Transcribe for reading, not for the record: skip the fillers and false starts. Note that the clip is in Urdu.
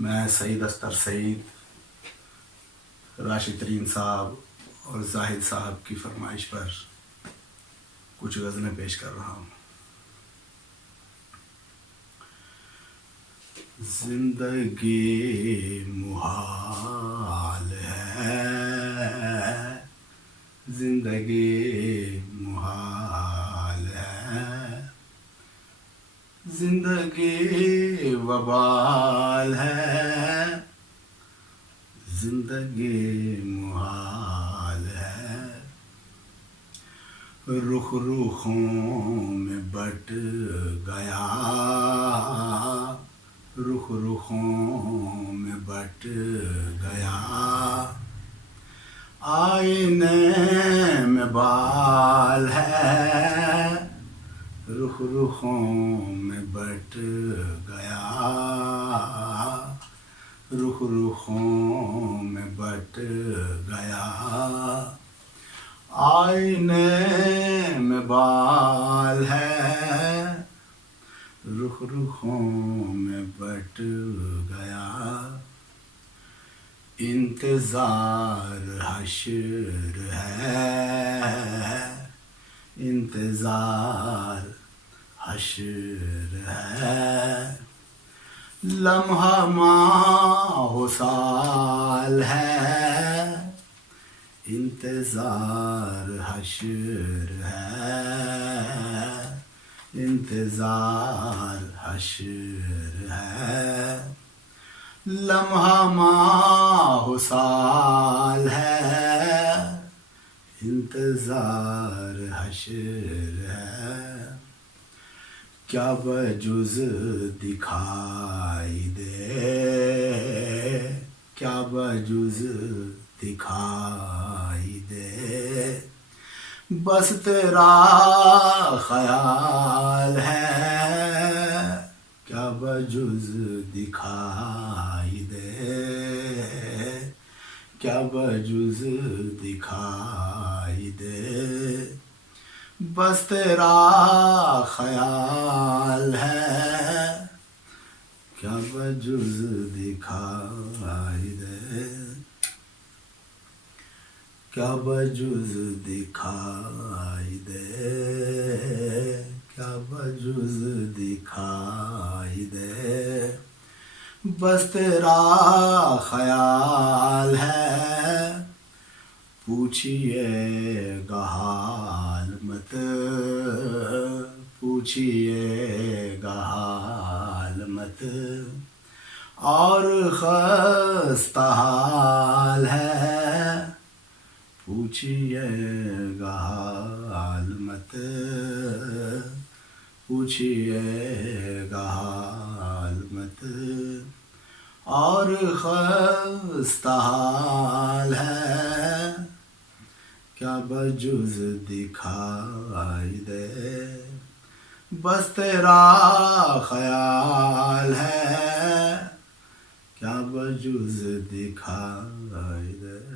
میں سعید اختر سعید راشد ترین صاحب اور زاہد صاحب کی فرمائش پر کچھ غزلیں پیش کر رہا ہوں۔ زندگی محال ہے، زندگی محال ہے، زندگی وبال ہے، زندگی محال ہے، رخ رخوں میں بٹ گیا، رخ رخوں میں بٹ گیا، آئینے میں بال ہے، رخ رخوں میں بٹ گیا، رخ رخوں میں بٹ گیا، آئینے میں بال ہے، رخ رخوں میں بٹ گیا، انتظار حشر ہے، انتظار حشر ہے، لمحہ ماہ و سال ہے، انتظار حشر ہے، انتظار حشر ہے، لمحہ ماہ و سال ہے، انتظار حشر ہے، کیا بجز دکھائی دے، کیا بجز دکھائی دے، بس تیرا خیال ہے، کیا بجز دکھائی دے، کیا بجز دکھائی دے، بس تیرا خیال ہے، کیا بجز دکھائی دے، کیا بجز دکھائی دے، کیا بجز دکھائی دے، بس تیرا خیال ہے، پوچھئے گا حال مت، پوچھئے گا حال مت، اور خستہ حال ہے، پوچھئے گا حال مت، پوچھئے گا حال مت، اور خستہ حال ہے، کیا بجز دکھائی دے، بس تیرا خیال ہے، کیا بجز دکھائی دے۔